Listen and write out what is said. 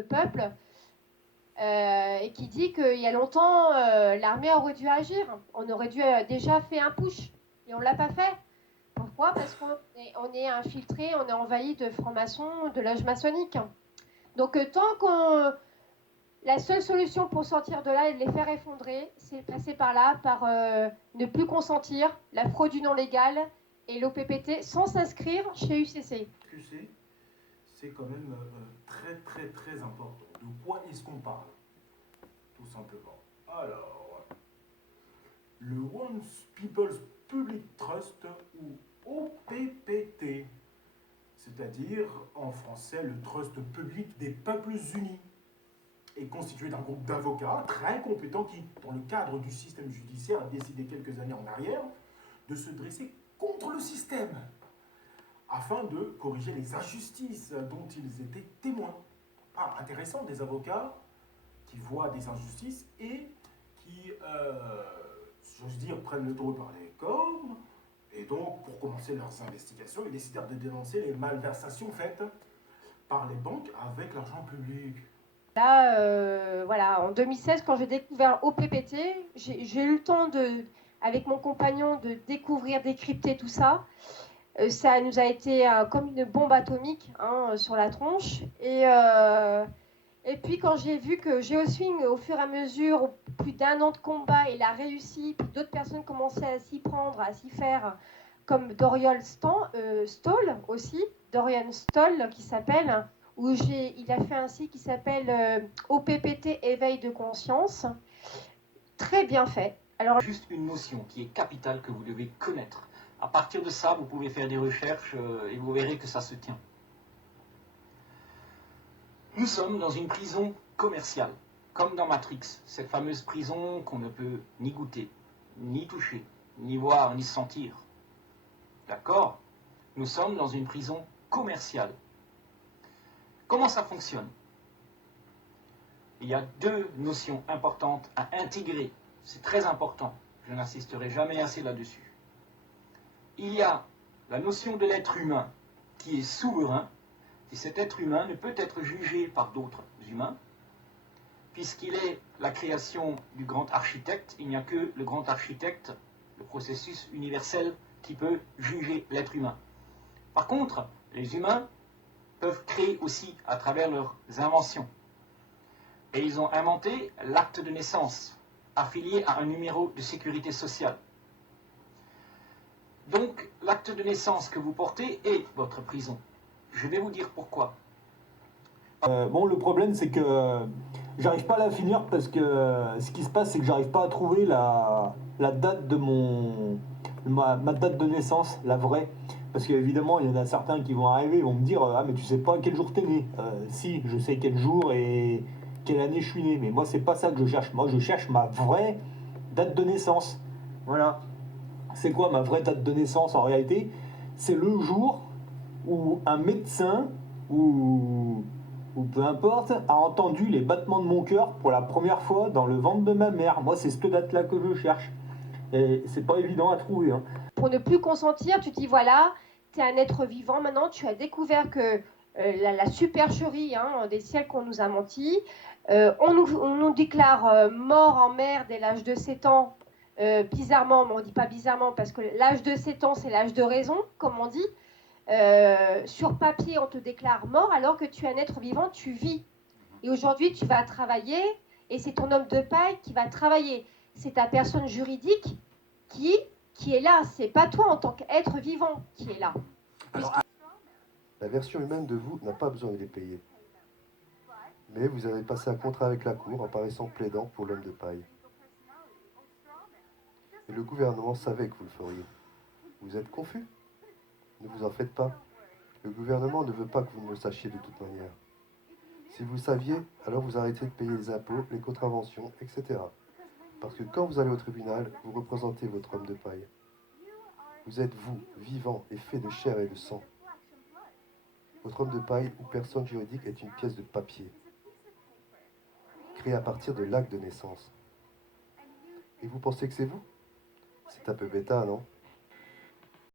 le peuple, et qui dit qu'il y a longtemps, l'armée aurait dû agir. On aurait dû déjà fait un push, et on ne l'a pas fait. Pourquoi? Parce qu'on est infiltré, on est envahi de francs-maçons, de loges maçonniques. Donc tant qu'on... La seule solution pour sortir de là et de les faire effondrer, c'est passer par là, par ne plus consentir, la fraude du non légal et l'OPPT sans s'inscrire chez UCC. QC, c'est quand même très important. De quoi est-ce qu'on parle? Tout simplement. Alors, le One People's Public Trust ou OPPT, c'est-à-dire en français le Trust public des peuples unis, est constitué d'un groupe d'avocats très compétents qui, dans le cadre du système judiciaire, a décidé quelques années en arrière de se dresser contre le système afin de corriger les injustices dont ils étaient témoins. Ah, intéressant, des avocats qui voient des injustices et qui, j'ose dire, prennent le taureau par les cornes. Et donc, pour commencer leurs investigations, ils décidèrent de dénoncer les malversations faites par les banques avec l'argent public. Là, voilà, en 2016, quand j'ai découvert OPPT, j'ai eu le temps, avec mon compagnon, de découvrir, décrypter tout ça. Ça nous a été comme une bombe atomique sur la tronche. Et puis quand j'ai vu que Geoswing, au fur et à mesure, au plus d'1 an de combat, il a réussi, puis d'autres personnes commençaient à s'y prendre, à s'y faire, comme Dorian Stoll aussi, Dorian Stoll qui s'appelle, où il a fait un site qui s'appelle OPPT Éveil de conscience, très bien fait. Alors, juste une notion qui est capitale que vous devez connaître. À partir de ça, vous pouvez faire des recherches et vous verrez que ça se tient. Nous sommes dans une prison commerciale, comme dans Matrix, cette fameuse prison qu'on ne peut ni goûter, ni toucher, ni voir, ni sentir. D'accord? Nous sommes dans une prison commerciale. Comment ça fonctionne? Il y a deux notions importantes à intégrer. C'est très important. Je n'insisterai jamais assez là-dessus. Il y a la notion de l'être humain qui est souverain, et cet être humain ne peut être jugé par d'autres humains, puisqu'il est la création du grand architecte. Il n'y a que le grand architecte, le processus universel, qui peut juger l'être humain. Par contre, les humains peuvent créer aussi à travers leurs inventions. Et ils ont inventé l'acte de naissance, affilié à un numéro de sécurité sociale. Donc, l'acte de naissance que vous portez est votre prison. Je vais vous dire pourquoi. Bon, le problème, c'est que j'arrive pas à la finir parce que ce qui se passe, c'est que j'arrive pas à trouver la date de ma date de naissance, la vraie. Parce qu'évidemment, il y en a certains qui vont arriver, ils vont me dire ah, mais tu sais pas quel jour t'es né. Si, je sais quel jour et quelle année je suis né. Mais moi, c'est pas ça que je cherche. Moi, je cherche ma vraie date de naissance. Voilà. C'est quoi ma vraie date de naissance en réalité? C'est le jour où un médecin ou peu importe, a entendu les battements de mon cœur pour la première fois dans le ventre de ma mère. Moi, c'est cette date-là que je cherche. Et c'est pas évident à trouver. Pour ne plus consentir, tu te dis voilà, tu es un être vivant maintenant, tu as découvert que la supercherie des ciels qu'on nous a menti, on nous déclare mort en mer dès l'âge de 7 ans, bizarrement, mais on ne dit pas bizarrement parce que l'âge de 7 ans, c'est l'âge de raison, comme on dit. Sur papier, on te déclare mort alors que tu es un être vivant, tu vis. Et aujourd'hui, tu vas travailler et c'est ton homme de paille qui va travailler. C'est ta personne juridique qui est là. C'est pas toi en tant qu'être vivant qui est là. La version humaine de vous n'a pas besoin de les payer. Mais vous avez passé un contrat avec la Cour en paraissant plaidant pour l'homme de paille. Et le gouvernement savait que vous le feriez. Vous êtes confus? Ne vous en faites pas. Le gouvernement ne veut pas que vous ne le sachiez de toute manière. Si vous le saviez, alors vous arrêtez de payer les impôts, les contraventions, etc. Parce que quand vous allez au tribunal, vous représentez votre homme de paille. Vous êtes vous, vivant et fait de chair et de sang. Votre homme de paille ou personne juridique est une pièce de papier, créée à partir de l'acte de naissance. Et vous pensez que c'est vous? C'est un peu bêta, non?